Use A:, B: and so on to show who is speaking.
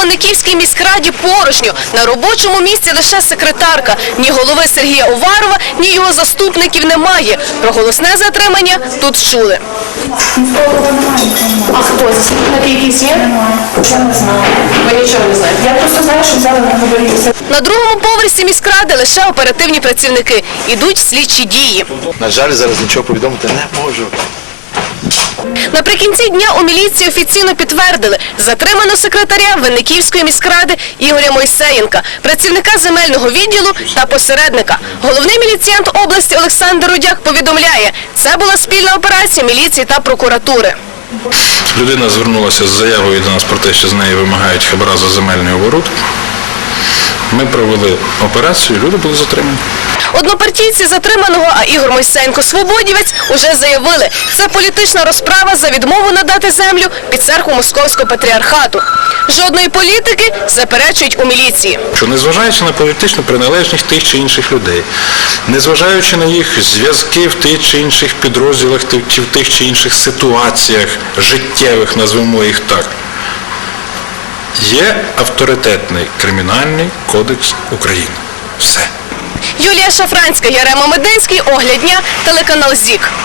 A: Винниківській міськраді порожньо. На робочому місці лише секретарка. Ні голови Сергія Уварова, ні його заступників немає. Про голосне затримання тут чули.
B: А хто? Заступники якісь є? Немає. Я не знаю. Ви нічого не знаєте? Я просто знаю, що взяли на говорі.
A: На другому поверсі міськради лише оперативні працівники. Ідуть слідчі дії.
C: На жаль, зараз нічого повідомити не можу.
A: Наприкінці дня у міліції офіційно підтвердили затримано секретаря Винниківської міськради Ігоря Мойсеєнка, працівника земельного відділу та посередника. Головний міліціянт області Олександр Рудяк повідомляє, це була спільна операція міліції та прокуратури.
D: Людина звернулася з заявою до нас про те, що з неї вимагають хабара за земельний оборот. Ми провели операцію, люди були затримані.
A: Однопартійці затриманого, а Ігор Мойсеєнко свободівець, уже заявили, це політична розправа за відмову надати землю під церкву Московського патріархату. Жодної політики заперечують у міліції.
D: Що незважаючи на політичну приналежність тих чи інших людей, незважаючи на їх зв'язки в тих чи інших підрозділах, чи в тих чи інших ситуаціях життєвих, назвемо їх так, є авторитетний Кримінальний кодекс України. Все.
A: Юлія Шафранська, Ярема Мединський, Огляд дня, телеканал ЗІК.